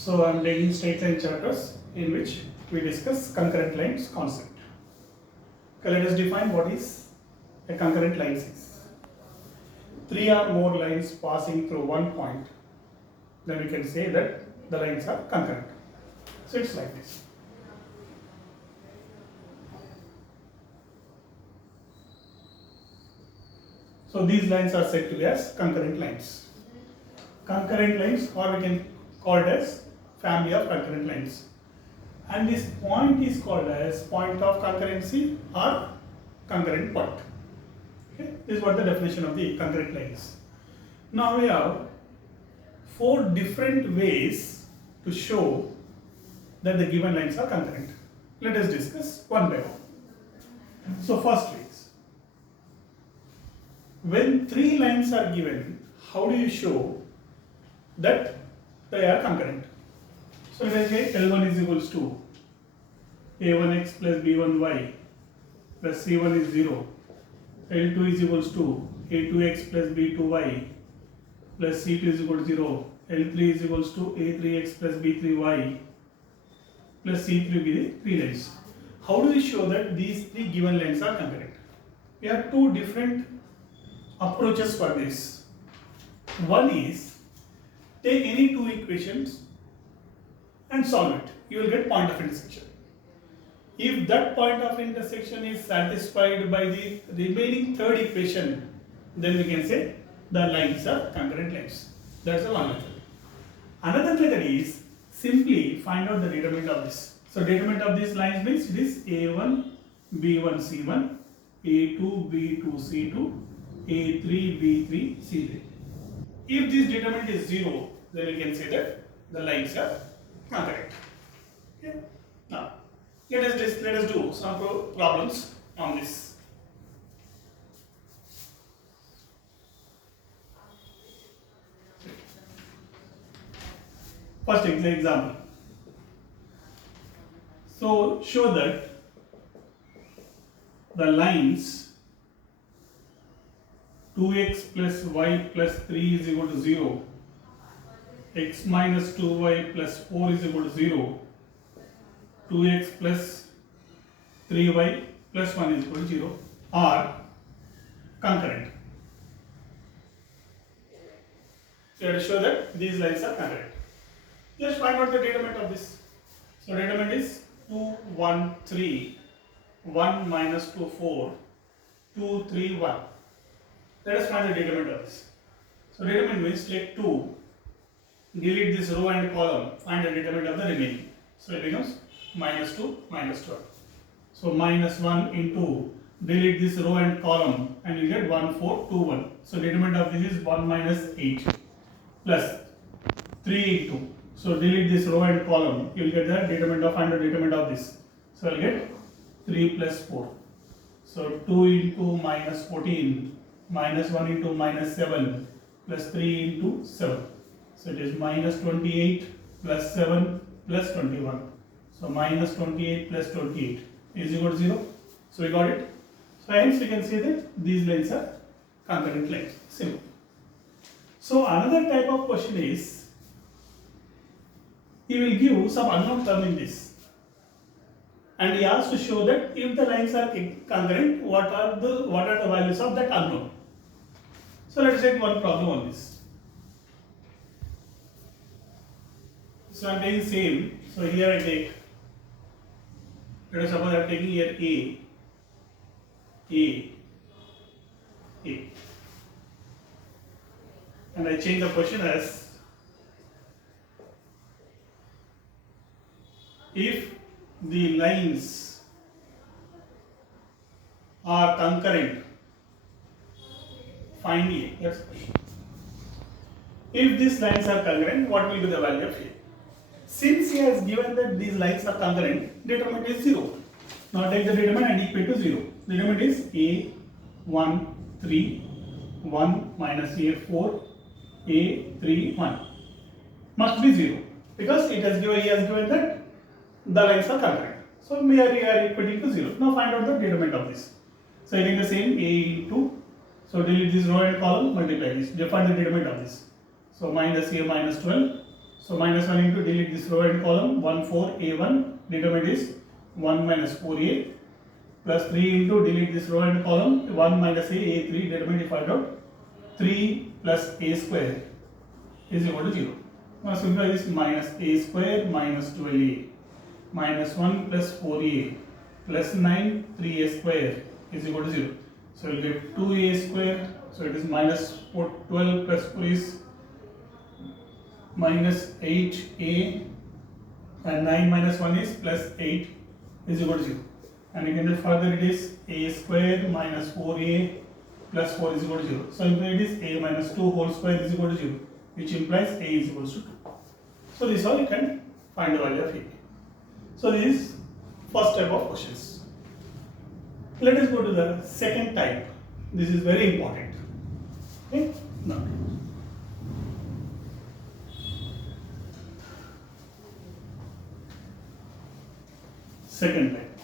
So I am taking straight line chapters in which we discuss concurrent lines concept. Okay, let us define what is a concurrent line is. Three or more lines passing through one point, then we can say that the lines are concurrent. So it's like this. So these lines are said to be as concurrent lines. Concurrent lines, or we can call it as family of concurrent lines. And this point is called as point of concurrency or concurrent point. Okay? This is what the definition of the concurrent line is. Now we have four different ways to show that the given lines are concurrent. Let us discuss one by one. So first is, when three lines are given, how do you show that they are concurrent? So let us say L1 is equals to A1x plus B1y plus C1 is 0. L2 is equals to A2x plus B2y plus C2 is equal to 0. L3 is equals to A3x plus B3y plus C3 will be the three lines. How do we show that these three given lines are concurrent? We have two different approaches for this. One is, take any two equations and solve it. You will get point of intersection. If that point of intersection is satisfied by the remaining third equation, then we can say the lines are concurrent lines. That's the one method. Another method is simply find out the determinant of this. So determinant of these lines means it is A1, B1, C1, A2, B2, C2, A3, B3, C3. If this determinant is 0, then we can say that the lines are concurrent. Okay? Now, let us do some problems on this. First example. So show that the lines 2x plus y plus 3 is equal to 0, x minus 2y plus 4 is equal to 0, 2x plus 3y plus 1 is equal to 0 are concurrent. So you have to show that these lines are concurrent. Just find out the determinant of this. So determinant is 2, 1, 3, 1 minus 2, 4, 2, 3, 1. Let us find the determinant of this. So determinant means take 2, delete this row and column, find the determinant of the remaining. So it becomes minus 2, minus 12. So minus 1 into, delete this row and column and you get 1, 4, 2, 1. So determinant of this is 1 minus 8 plus 3 into. So delete this row and column, you will get the determinant of and the determinant of this. So I will get 3 plus 4. So 2 into minus 14, minus 1 into minus 7, plus 3 into 7. So it is minus 28 plus 7 plus 21. So minus 28 plus 28 is equal to 0. So we got it. So hence we can say that these lines are concurrent lines. Simple. So another type of question is, he will give some unknown term in this, and he asks to show that if the lines are concurrent, what are the values of that unknown. So let us take one problem on this. So I am taking same. So here I take, let us suppose I am taking here A, and I change the question as, if the lines are concurrent, find A. That's the question. If these lines are concurrent, what will be the value of A? Since he has given that these lines are concurrent, determinant is 0. Now take the determinant and equate to 0. Determinant is A 1 3 1 minus A 4 A 3 1 must be 0 because he has given that the lines are concurrent. So we are equating to 0. Now find out the determinant of this. So I take the same A into, so delete this row and column, multiply this, define the determinant of this. So minus A minus 12 So minus 1 into delete this row and column 1 4 a1 determinant is 1 minus 4a plus 3 into delete this row and column 1 minus a3 determinant if I find 3 plus a square is equal to 0. Now simplify this minus a square minus 12a minus 1 plus 4a plus 9 3a square is equal to 0. So we will get 2a square. So it is minus 12 plus 4 is minus 8a and 9 minus 1 is plus 8 is equal to 0. And you can do further it is a square minus 4a plus 4 is equal to 0. So it is a minus 2 whole square is equal to 0, which implies a is equal to 2. So this is how you can find the value of a. So this is first type of questions. Let us go to the second type. This is very important. Okay? Now, second type.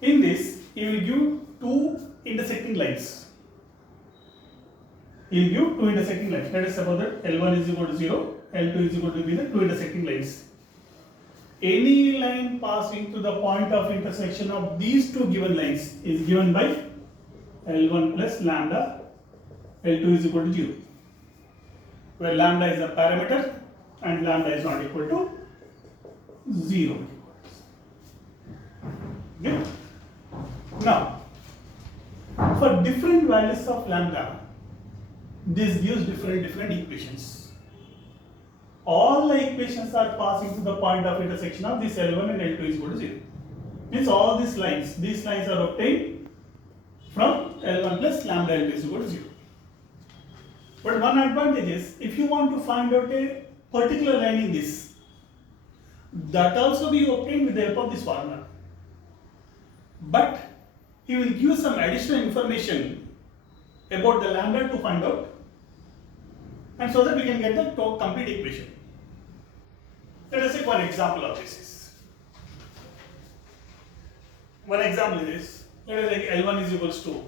In this, you will give two intersecting lines. You will give two intersecting lines. Let us suppose that L1 is equal to 0, L2 is equal to be the two intersecting lines. Any line passing to the point of intersection of these two given lines is given by L1 plus lambda, L2 is equal to 0, where lambda is a parameter and lambda is not equal to 0. Okay? Now, for different values of lambda, this gives different equations. All the equations are passing to the point of intersection of this L1 and L2 is equal to 0. Means all these lines are obtained from L1 plus lambda L2 is equal to 0. But one advantage is, if you want to find out a particular line in this, that also be obtained with the help of this formula. But he will give some additional information about the lambda to find out, and so that we can get the complete equation. Let us take one example of this. One example is, let us take L1 is equals to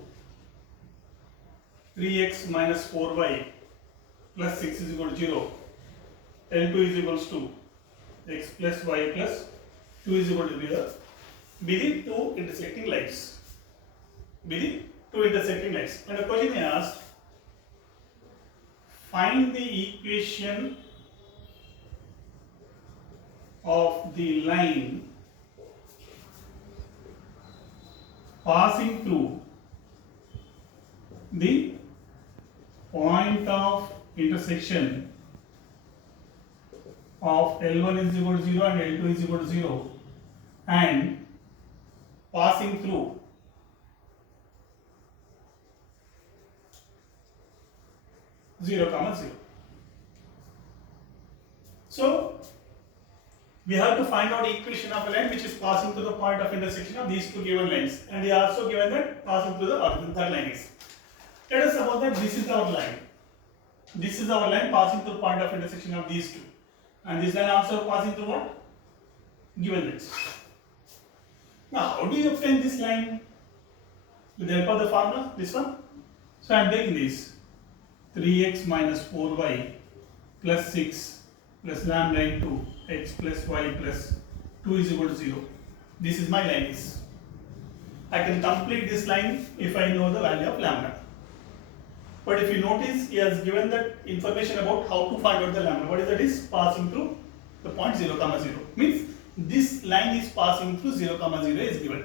3x minus 4y plus 6 is equal to 0. L2 is equals to x plus y plus 2 is equal to 0. Be the two intersecting lines. And the question is asked, find the equation of the line passing through the point of intersection of L1 is equal to 0 and L2 is equal to 0 and passing through zero comma 0. So we have to find out equation of a line which is passing through the point of intersection of these two given lines, and they are also given that passing through the origin. Third line is, let us suppose that this is our line. This is our line passing through the point of intersection of these two, and this line also passing through what? Given lines. Now, how do you obtain this line? With the help of the formula, this one. So I am taking this 3x minus 4y plus 6 plus lambda into x plus y plus 2 is equal to 0. This is my line. I can complete this line if I know the value of lambda. But if you notice, he has given that information about how to find out the lambda. What is that? Is passing through the point 0 comma 0. Means this line is passing through 0 comma 0 is given.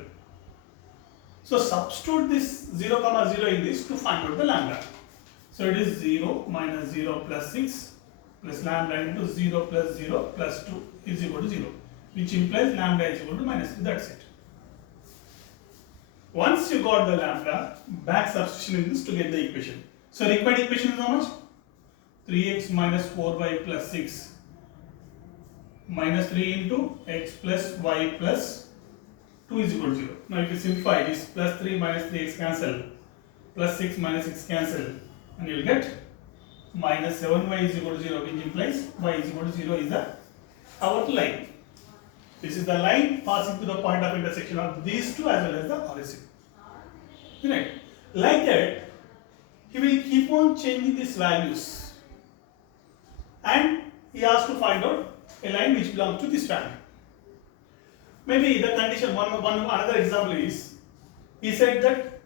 So substitute this 0 comma 0 in this to find out the lambda. So it is 0 minus 0 plus 6 plus lambda into 0 plus 0 plus 2 is equal to 0, which implies lambda is equal to minus 2. That's it. Once you got the lambda, back substitution in this to get the equation. So required equation is how much? 3x minus 4y plus 6 minus 3 into x plus y plus 2 is equal to 0. Now if you simplify this, plus 3 minus 3x cancel, plus 6 minus 6 cancel, and you will get minus 7y is equal to 0, which implies y is equal to 0 is our line. This is the line passing to the point of intersection of these two as well as the origin. Right? Like that, he will keep on changing these values, and he has to find out a line which belongs to this family. Maybe the condition, another example is, he said that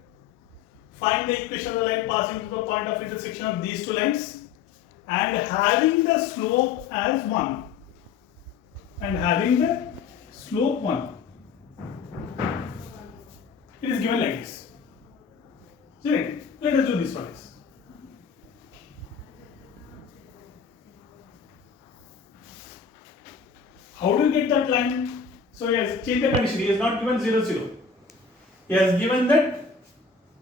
find the equation of the line passing through the point of intersection of these two lines and having the slope as 1. And having the slope 1. It is given like this. Right? Let us do this one. How do you get that line? So he has changed the condition. He has not given 0, 0. He has given that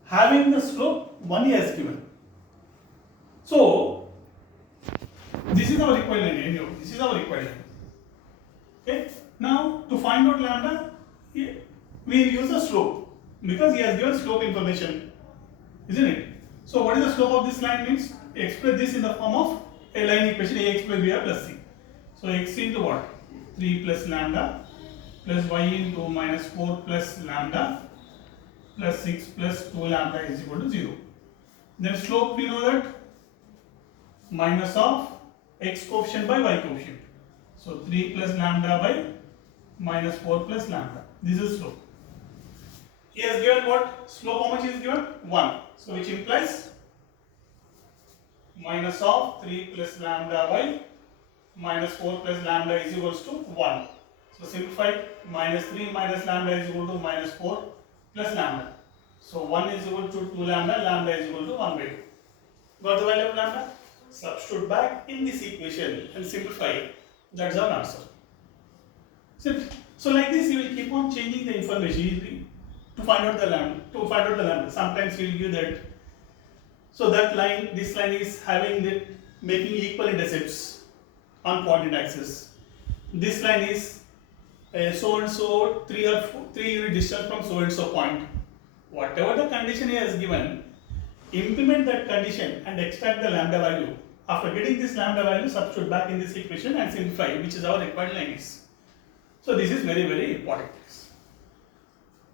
having the slope 1 he has given. So this is our required line. Anyhow, this is our required line. Okay. Now to find out lambda, we use the slope because he has given slope information, isn't it? So what is the slope of this line means? Express this in the form of a line equation ax plus b plus c. So x into what? 3 plus lambda plus y into minus 4 plus lambda plus 6 plus 2 lambda is equal to 0. Then slope we know that minus of x coefficient by y coefficient. So 3 plus lambda by minus 4 plus lambda. This is slope. He has given what? Slope how much is given? 1. So which implies minus of 3 plus lambda by minus 4 plus lambda is equals to 1. So simplify, minus 3 minus lambda is equal to minus 4 plus lambda. So 1 is equal to 2 lambda, lambda is equal to 1 by 2. Got the value of lambda? Substitute back in this equation and simplify. That's our answer. So like this you will keep on changing the information to find out the lambda. Sometimes you will give that. So that line, this line is having the making equal intercepts on coordinate axis. This line is so and so 3 unit distance from so and so point. Whatever the condition he has given, implement that condition and extract the lambda value. After getting this lambda value, substitute back in this equation and simplify, which is our required line is. So this is very, very important.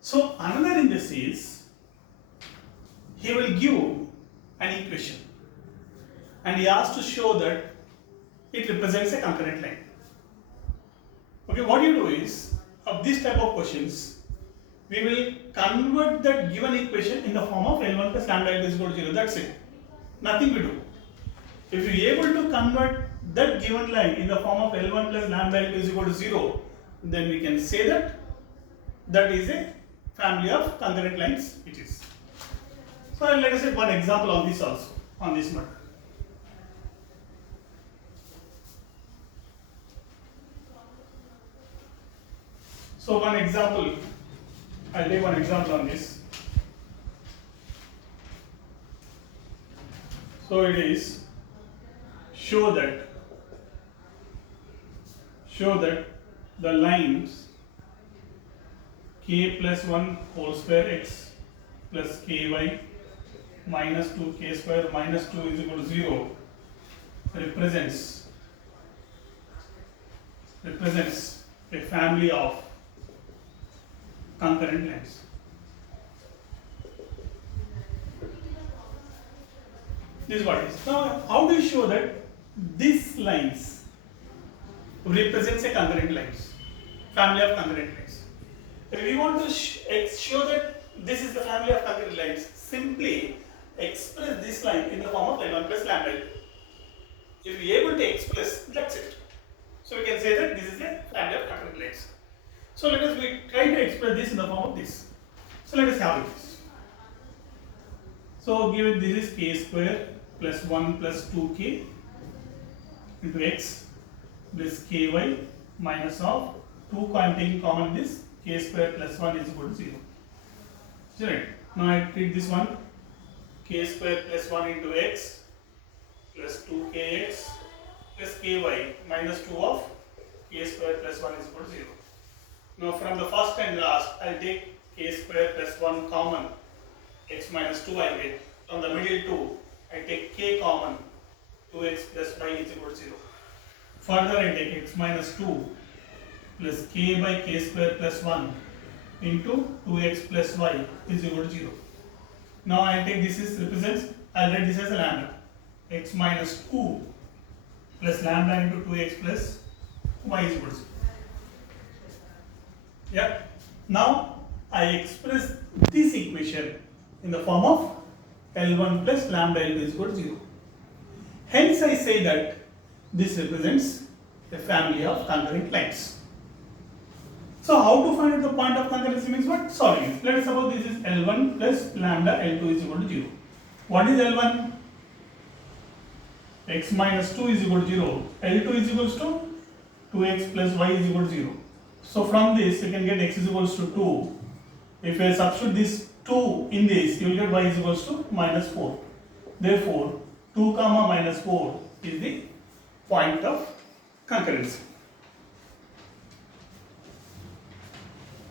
So another in this is, he will give an equation and he has to show that it represents a concurrent line. Okay, what you do is, of this type of questions, we will convert that given equation in the form of L1 plus lambda is equal to 0. That's it. Nothing we do. If you are able to convert that given line in the form of L1 plus lambda is equal to 0, then we can say that that is a family of concurrent lines it is. So let us take one example on this also, on this matter. So one example, I'll take one example on this. So it is, show that the lines k plus 1 whole square x plus ky minus 2 k square minus 2 is equal to 0 represents a family of concurrent lines. This is what it is. Now, how do you show that these lines represents a concurrent lines, family of concurrent lines? If we want to show that this is the family of concurrent lines, simply express this line in the form of L1 plus lambda. If we are able to express, that's it. So we can say that this is a family of concurrent lines. So let us try to express this in the form of this. So let us have this. So given this is k square plus 1 plus 2k into x plus ky minus of 2 taking common this k square plus 1 is equal to 0. Right. Now I treat this one k square plus 1 into x plus 2kx plus ky minus 2 of k square plus 1 is equal to 0. Now from the first and last, I will take k square plus 1 common, x minus 2 I get. From the middle 2, I take k common, 2x plus y is equal to 0. Further I take x minus 2 plus k by k square plus 1 into 2x plus y is equal to 0. Now I take this is represents, I will write this as a lambda. X minus 2 plus lambda into 2x plus y is equal to 0. Yeah. Now I express this equation in the form of L1 plus lambda L2 is equal to 0. Hence I say that this represents a family of concurrent lines. So how to find out the point of concurrency means what? Solving it. Let us suppose this is L1 plus lambda L2 is equal to 0. What is L1? X minus 2 is equal to 0. L2 is equal to 2x plus y is equal to 0. So from this you can get x is equal to 2. If I substitute this 2 in this, you will get y is equal to minus 4. Therefore, 2 comma minus 4 is the point of concurrency.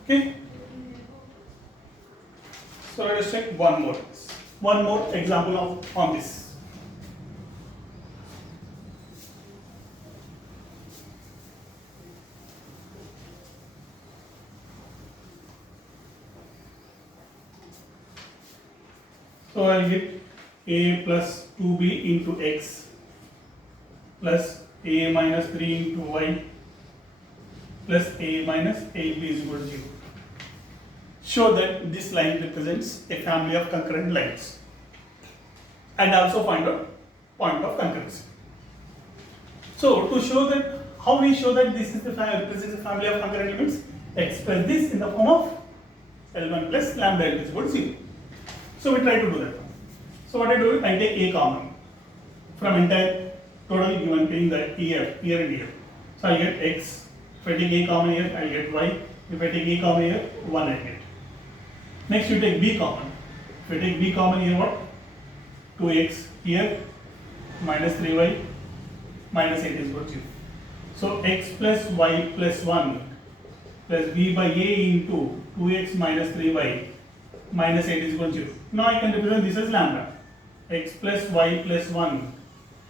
Okay. So let us take one more example on this. So I will get a plus 2b into x plus a minus 3 into y plus a minus 8b is equal to 0. Show that this line represents a family of concurrent lines and also find out point of concurrency. So to show that, how we show that this is the represents a family of concurrent elements, express this in the form of L1 plus lambda L2 is equal to 0. So we try to do that. So what I do is I take a common from entire total given in the here and here. So I get x. If I take a common here, I get y. If I take a common here, 1 I get. Next you take b common. If I take b common here, what? 2x here minus 3y minus 8 is equal to 0. So x plus y plus 1 plus b by a into 2x minus 3y minus 8 is equal to 0. Now I can represent this as lambda. X plus y plus 1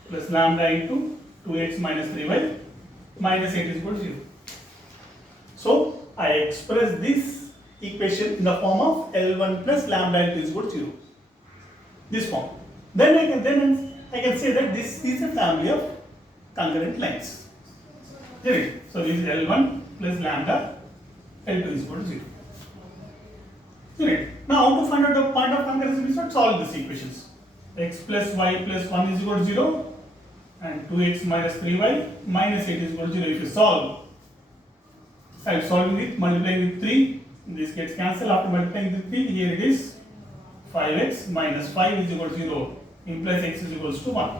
plus lambda into 2x minus 3y minus 8 is equal to 0. So I express this equation in the form of L1 plus lambda L2 is equal to 0. This form. Then I can say that this is a family of concurrent lines. Right. So this is L1 plus lambda L2 is equal to 0. Right. Now how to find out the point of concurrency means what? Solve these equations. X plus y plus 1 is equal to 0 and 2x minus 3y minus 8 is equal to 0. If you solve, I am solving with multiplying with 3. This gets cancelled. After multiplying with 3, here it is 5x minus 5 is equal to 0 implies x is equal to 1.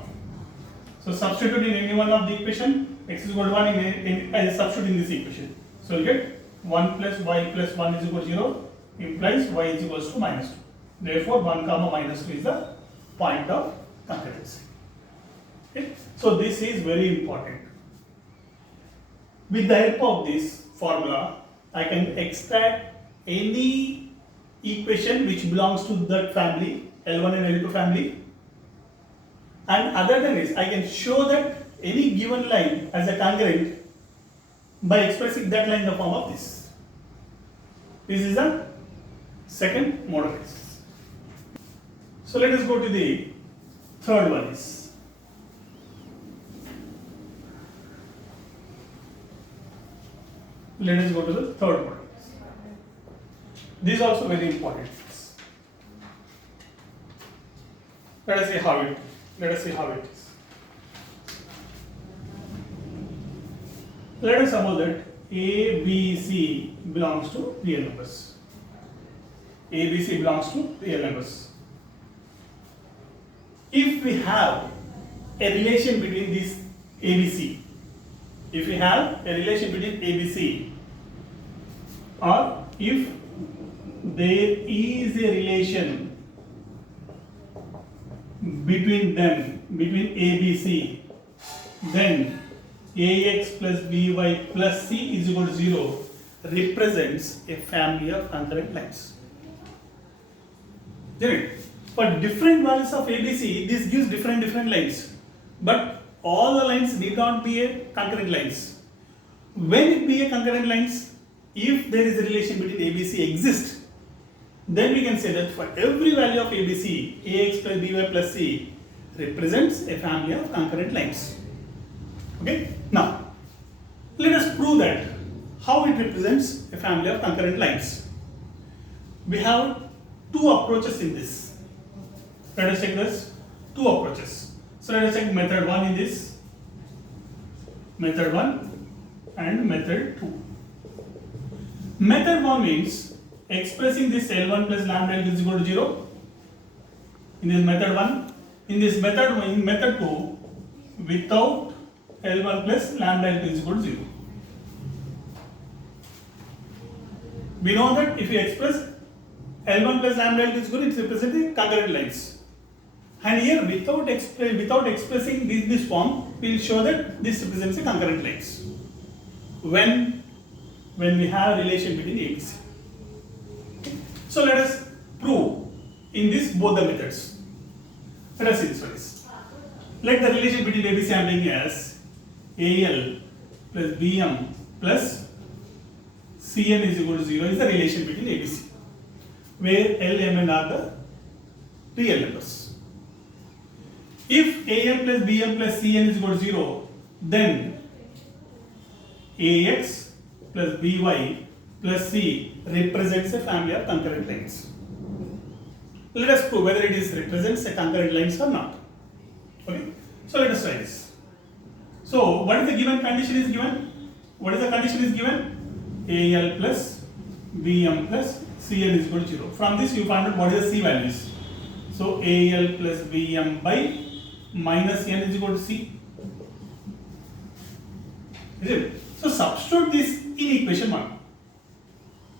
So substitute in any one of the equation, x is equal to 1 I substitute in this equation. So you get 1 plus y plus 1 is equal to 0 implies y is equal to minus 2. Therefore 1 comma minus 2 is the point of concurrency. Okay? So this is very important. With the help of this formula, I can extract any equation which belongs to that family, L1 and L2 family, and other than this, I can show that any given line as a concurrent by expressing that line in the form of this. This is the second model case. So let us go to the third one. Let us go to the third one. This is also very important. Let us see how it is. Let us suppose that A, B, C belongs to real numbers. A, B, C belongs to real numbers. If we have a relation between these ABC, if we have a relation between ABC, or if there is a relation between them, between ABC, then AX plus BY plus C is equal to 0 represents a family of concurrent lines. Right? For different values of ABC, this gives different lines. But all the lines need not be a concurrent lines. When it be a concurrent lines, if there is a relation between ABC exists, then we can say that for every value of ABC, AX plus BY plus C represents a family of concurrent lines. Okay. Now, let us prove that how it represents a family of concurrent lines. We have two approaches in this. Let us take this two approaches. So let us take method 1 in this, method 1 and method 2. Method 1 means expressing this L1 plus lambda L is equal to 0 in this method 1. In this method 1, in method 2, without L1 plus lambda L is equal to 0. We know that if we express L1 plus lambda L is equal to, it's representing concurrent lines. And here, without expressing this form, we will show that this represents the concurrent lines. When we have a relation between A and C. So let us prove in this both the methods. Let us see this one. Let the relation between ABC I am taking as AL plus BM plus CN is equal to 0 is the relation between ABC, where L, M and R are the real numbers. If AM plus BM plus CN is equal to 0, then AX plus BY plus C represents a family of concurrent lines. Let us prove whether it represents a concurrent lines or not. Okay. So let us try this. So what is the given condition is given? What is the condition is given? AL plus BM plus CN is equal to 0. From this you find out what is the C values. So AL plus BM by minus N is equal to C. Is it? So substitute this in equation 1.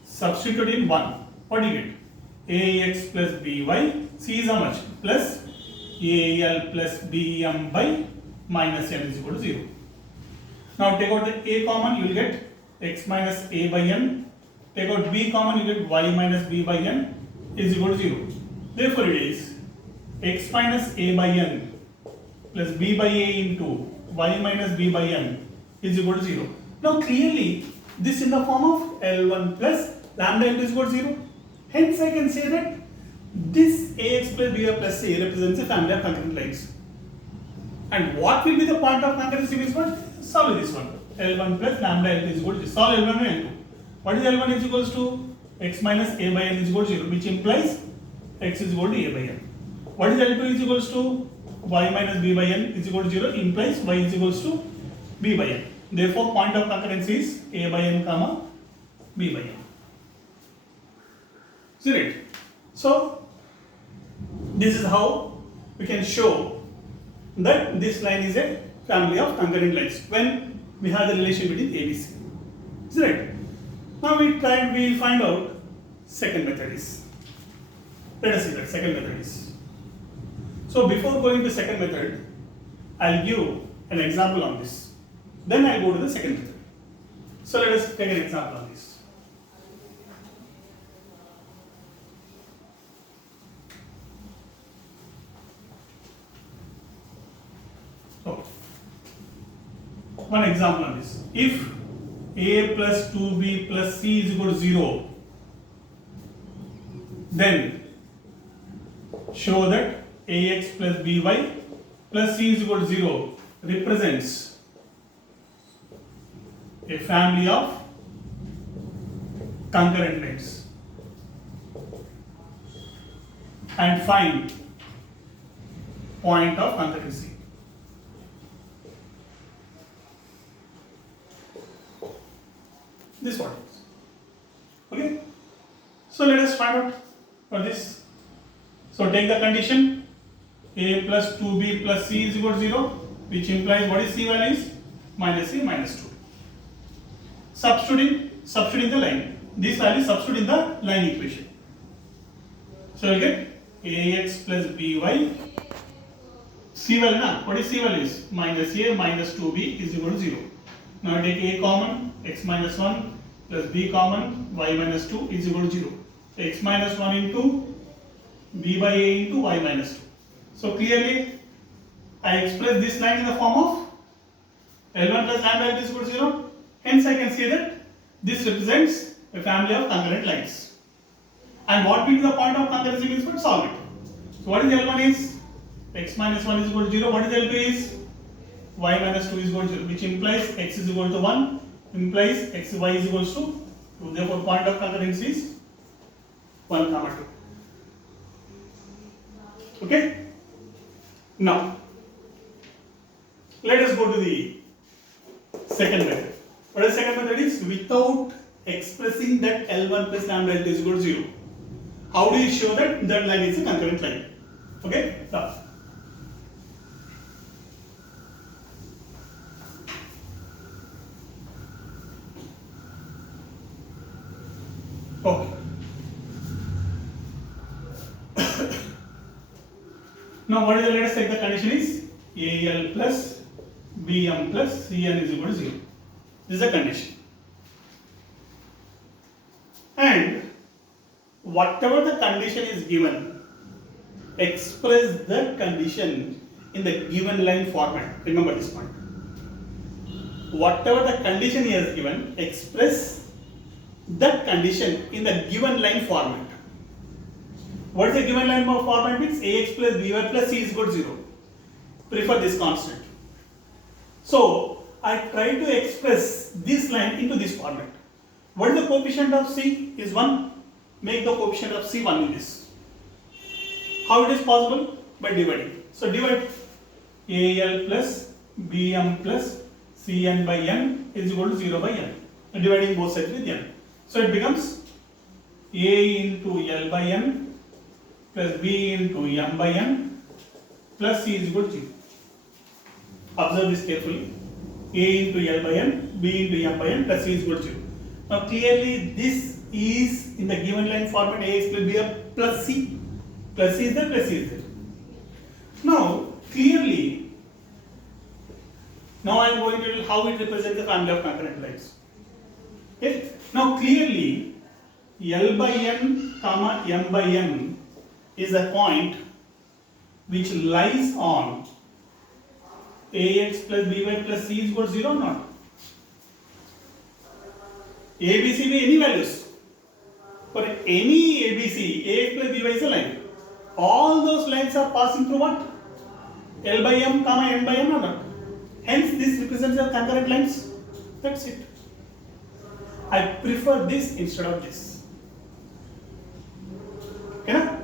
Substitute in 1. What do you get? AX plus BY, C is how much? Plus AL plus BM by minus N is equal to 0. Now take out the A common, you will get X minus A by N. Take out B common, you get Y minus B by N is equal to 0. Therefore it is X minus A by N plus B by A into Y minus B by N is equal to 0. Now clearly this in the form of L1 plus lambda L is equal to 0. Hence I can say that this AX plus BY plus C represents a family of concurrent lines. And what will be the point of concurrency in this one? Solve this one. L1 plus lambda L is equal to 0. Solve L1 and L2. What is L1 is equals to? X minus A by N is equal to 0, which implies X is equal to A by N. What is L2 is equals to? Y minus B by N is equal to 0, implies Y is equals to B by N. Therefore, point of concurrency is A by N comma B by N. See it? So, this is how we can show that this line is a family of concurrent lines when we have the relation between ABC. Is right? Now we find out second method is. Let us see that second method is. So before going to second method, I'll give an example on this. Then I'll go to the second method. So let us take an example on this. So, one example on this. If A plus 2B plus C is equal to 0, then show that AX plus BY plus C is equal to 0 represents a family of concurrent lines, and find point of concurrency. This what it is. Okay. So let us find out for this. So take the condition A plus 2B plus C is equal to 0, which implies what is C values? Minus C minus 2. Substituting the line. These values substitute in the line equation. So you get AX plus BY. C value, what is C values? Minus A minus 2B is equal to 0. Now take A common, X minus 1 plus B common, Y minus 2 is equal to 0. X minus 1 into B by A into Y minus 2. So clearly, I express this line in the form of L1 plus lambda is equal to 0. Hence, I can say that this represents a family of concurrent lines. And what will be the point of concurrency means what? Solve it. So what is L1 is? X minus 1 is equal to 0. What is L2 is? y minus 2 is equal to 0, which implies x is equal to 1, implies x y is equal to 2. Therefore, point of concurrence is 1, 2. Okay? Now, let us go to the second method. What is the second method is without expressing that L1 plus lambda L2 is equal to 0. How do you show that that line is a concurrent line? Okay? Now, okay. Now, what is the, let us take the condition is AL plus BM plus CN is equal to 0. This is a condition. And whatever the condition is given, express the condition in the given line format. Remember this point. Whatever the condition he has given, express that condition in the given line format. What is the given line format means? Ax plus by plus c is equal to 0. Prefer this constant. So, I try to express this line into this format. What is the coefficient of c? Is 1. Make the coefficient of c 1 in this. How it is possible? By dividing. So, divide AL plus BM plus Cn by n is equal to 0 by n. Dividing both sides with n. So, it becomes A into L by n plus B into m by n plus c is equal to 0. Observe this carefully. A into L by n, B into m by n plus c is equal to 0. Now clearly this is in the given line format Ax plus B plus c. Plus c is there, plus c is there. Now clearly, now I am going to tell how it represents the family of concurrent lines. Okay. Now clearly L by n comma m by n is a point which lies on Ax plus By plus c is equal to 0 or not? A, B, C be any values. For any A, B, C, Ax plus By is a line. All those lines are passing through what? L by m comma n by m or not? Hence this represents the concurrent lines. That's it. I prefer this instead of this. Okay, na?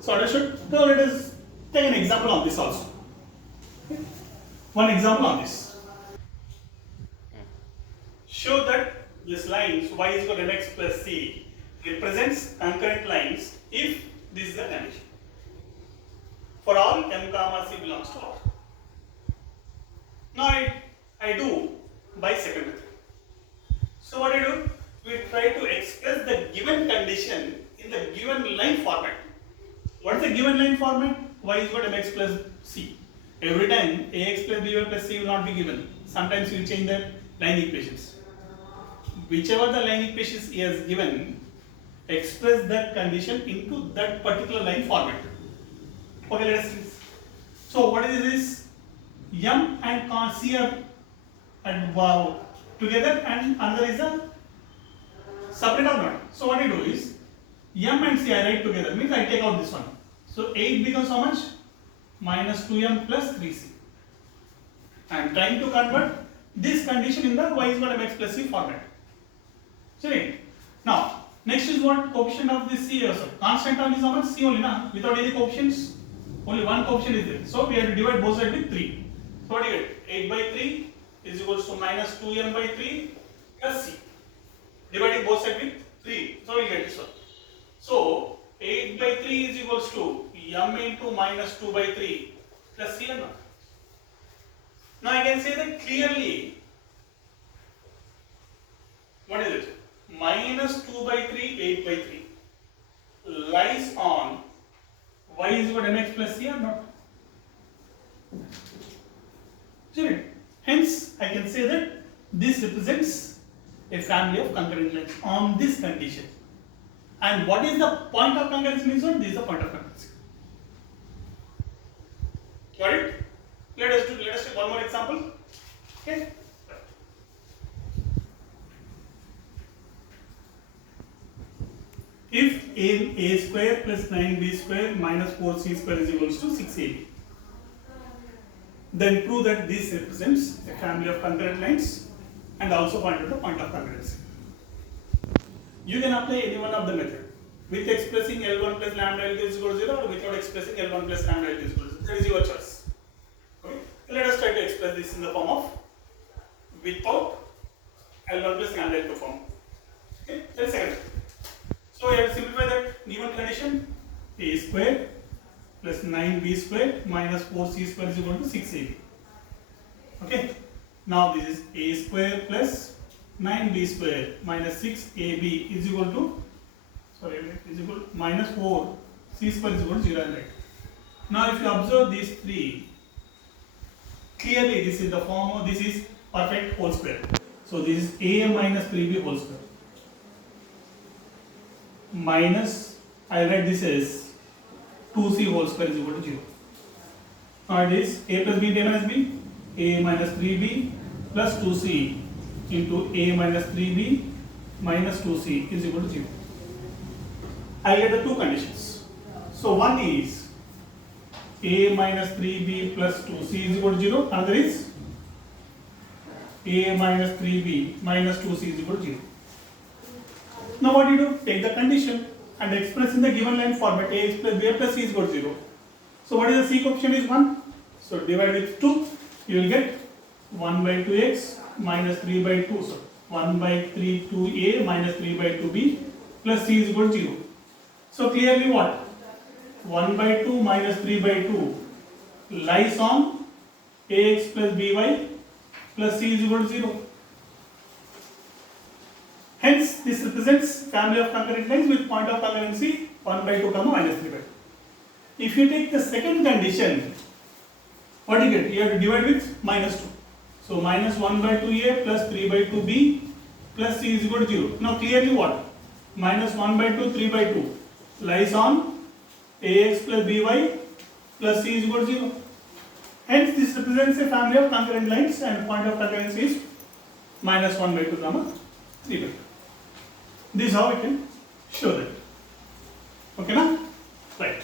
So understood? So let us take an example of this also. Okay. One example on this. Show that this lines y is equal to mx plus c represents concurrent lines if this is the condition. For all m comma c belongs to R. Now I do by second method. So what I do? We try to express the given condition in the given line format. What is the given line format? Y is equal to mx plus c. Every time ax plus by plus c will not be given. Sometimes you will change the line equations. Whichever the line equations he has given, express that condition into that particular line format. Okay, let us see this. So what is this? M and c are together and another is a separate or not. So what I do is m and c I write together, means I take out this one. So 8 becomes how much? Minus 2m plus 3c. I am trying to convert this condition in the y is equal to mx plus c format. See? Now, next is what? Coefficient of this c also. Constant term is how much? C only, na? Without any coefficients. Only one coefficient is there. So we have to divide both sides with 3. So what do you get? 8 by 3 is equals to minus 2m by 3 plus c. Dividing both sides with 3. So we get this one. So 8 by 3 is equals to m into minus 2 by 3 plus c or not. Now I can say that clearly. What is it? Minus 2 by 3, 8 by 3 lies on y is equal to mx plus c or not? See? Hence, I can say that this represents a family of concurrent lines on this condition. And what is the point of concurrency means what? This is the point of concurrency. Got it? Let us take one more example. Okay? If a square plus 9b square minus 4c square is equals to 6ab. then prove that this represents a family of concurrent lines and also find out the point of congruency. You can apply any one of the method with expressing L1 plus lambda L2 is equal to 0 or without expressing L1 plus lambda L2 is equal to 0. That is your choice. Okay. Let us try to express this in the form of without L1 plus lambda L2 form. Okay, that's second. So we have to simplify that given condition. A square plus 9b square minus 4c square is equal to 6ab. Okay. Now this is a square plus 9b square minus 6ab is equal to minus 4c square is equal to 0 and right. Now if you observe these three, clearly this is the form of, this is perfect whole square. So this is a minus 3b whole square minus, I write this as 2c whole square is equal to 0. Now it is a plus b minus b, a minus 3b plus 2c into a minus 3b minus 2c is equal to 0. I get the two conditions. So one is a minus 3b plus 2c is equal to 0. Another is a minus 3b minus 2c is equal to 0. Now what do you do? Take the condition and express in the given line format ax plus b plus c is equal to 0. So what is the c coefficient is 1. So divide with 2, you will get 1 by 2x minus 3 by 2. So 1 by 3 2a minus 3 by 2b plus c is equal to 0. So clearly what? 1 by 2 minus 3 by 2 lies on ax plus by plus c is equal to 0. Hence, this represents family of concurrent lines with point of congruency 1 by 2 comma minus 3 by 2. If you take the second condition, what do you get? You have to divide with minus 2. So minus 1 by 2a plus 3 by 2b plus c is equal to 0. Now clearly what? Minus 1 by 2, 3 by 2 lies on ax plus by plus c is equal to 0. Hence, this represents a family of concurrent lines and point of congruency is minus 1 by 2 comma 3 by 2. This is how we can show that. Okay, na? Right.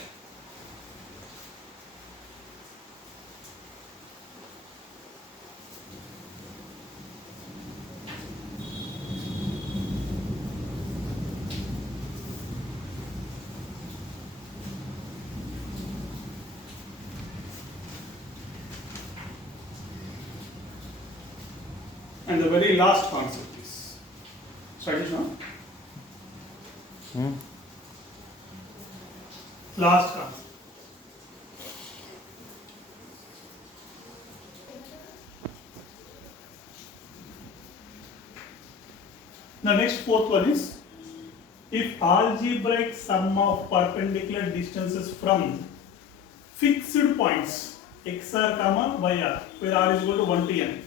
And the very last concept is, start it now. Last concept. The next fourth one is, if algebraic sum of perpendicular distances from fixed points xr comma yr, where r is equal to 1 to n,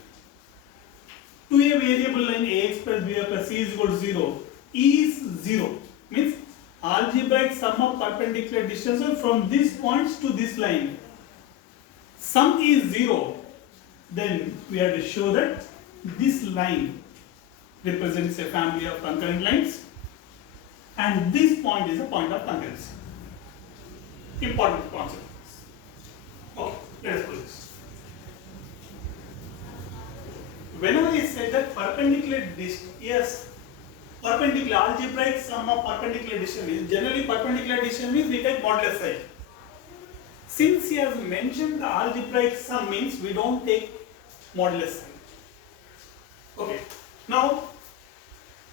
to a variable line ax plus by plus c is equal to 0 is 0, means algebraic sum of perpendicular distances from these points to this line, sum is 0, then we have to show that this line represents a family of concurrent lines and this point is a point of congruency. Important concept. Okay, let us put this. Whenever I say that perpendicular distance, perpendicular algebraic sum of perpendicular distance is generally perpendicular distance means we take modulus psi. Since he has mentioned the algebraic sum means we don't take modulus psi. Okay. Now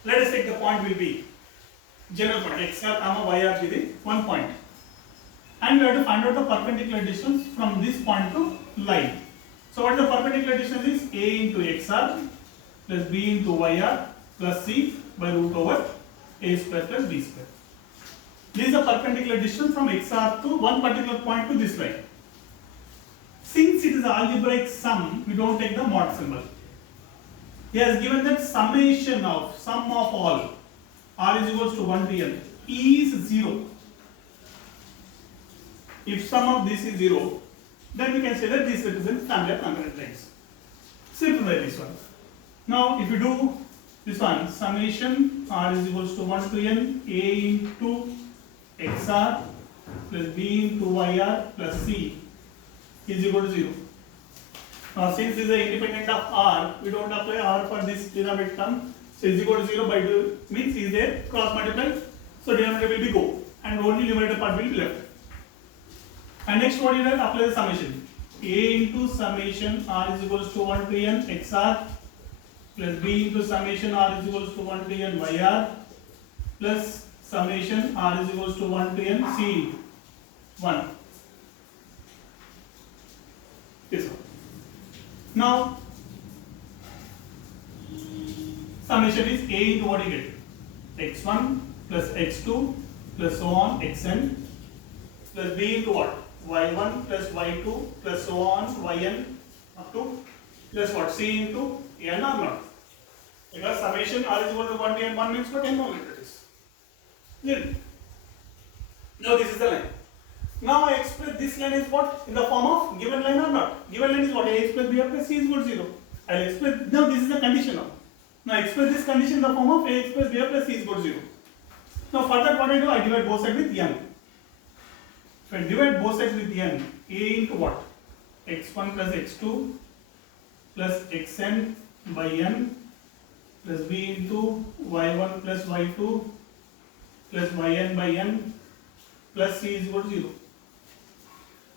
let us take the point will be general point xr comma yr be the one point, and we have to find out the perpendicular distance from this point to line. So what is the perpendicular distance is a into xr plus b into yr plus c by root over a square plus b square. This is the perpendicular distance from xr to one particular point to this line. Since it is algebraic sum, we don't take the mod symbol. He has given that summation of sum of all r is equals to 1 to n is 0. If sum of this is 0, then we can say that this represents family of concurrent lines. Simplify this one. Now, if you do this one, summation r is equals to 1 to n a into xr plus b into yr plus c is equal to 0. Now since this is independent of r, we don't apply r for this denominator term. So is equal to 0 by 2 means is there cross multiply. So denominator will be go and only numerator part will be left. And next what you do? Apply the summation. A into summation r is equals to 1 to n xr plus b into summation r is equals to 1 to n yr plus summation r is equals to 1 to n c 1. This one. Now summation is a into what you get? x1 plus x2 plus so on xn plus b into what? y1 plus y2 plus so on yn up to plus what? C into n or not? Because summation r is equal to 1 to n, 1 means what? n only it is. Then, now this is the line. Now I express this line is what? In the form of given line or not? Given line is what? Ax plus b plus c is equal to 0. I will express, now this is the condition now. Now express this condition in the form of ax plus b plus c is equal to 0. Now for that what I do? I divide both sides with n. If I divide both sides with n, a into what? x1 plus x2 plus xn by n plus b into y1 plus y2 plus yn by n plus c is equal to 0.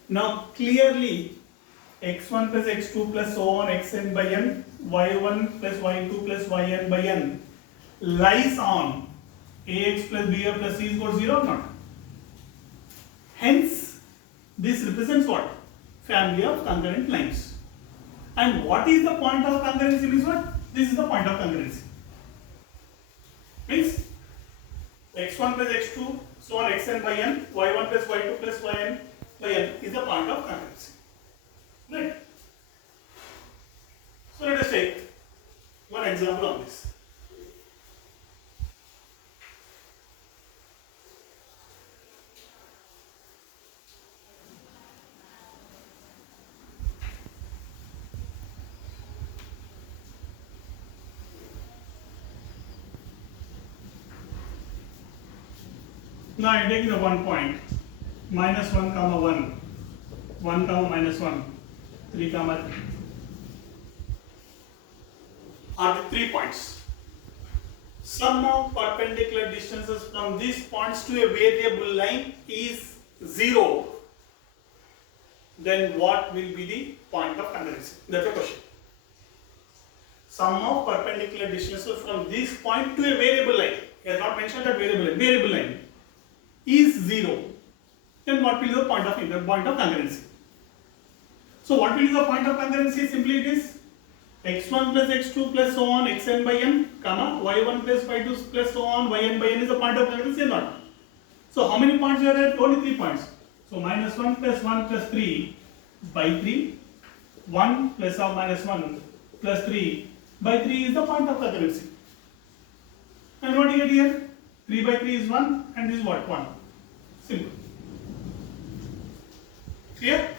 Now clearly x1 plus x2 plus so on xn by n, y1 plus y2 plus yn by n lies on ax plus b plus c is equal to 0 or not? Hence this represents what? Family of concurrent lines. And what is the point of concurrency means what? This is the point of concurrency. Means x1 plus x2 so on xn by n, y1 plus y2 plus yn by n is the point of concurrency. Right? So let us take one example on this. Now I am taking the 1 point, minus 1 comma 1, 1 comma minus 1, 3 comma 3 are the 3 points. Sum of perpendicular distances from these points to a variable line is 0. Then what will be the point of concurrency? That's the question. Sum of perpendicular distances from this point to a variable line. He has not mentioned that variable line is 0. Then what will be the point of concurrency? So what will be the point of concurrency? Simply it is x1 plus x2 plus so on xn by n, comma y1 plus y2 plus so on yn by n is the point of concurrency or not? So how many points are there? Only 3 points. So minus 1 plus 3 by 3, 1 plus or minus 1 plus 3 by 3 is the point of concurrency. And what do you get here? 3 by 3 is 1 and this is what? 1. Simple. Clear?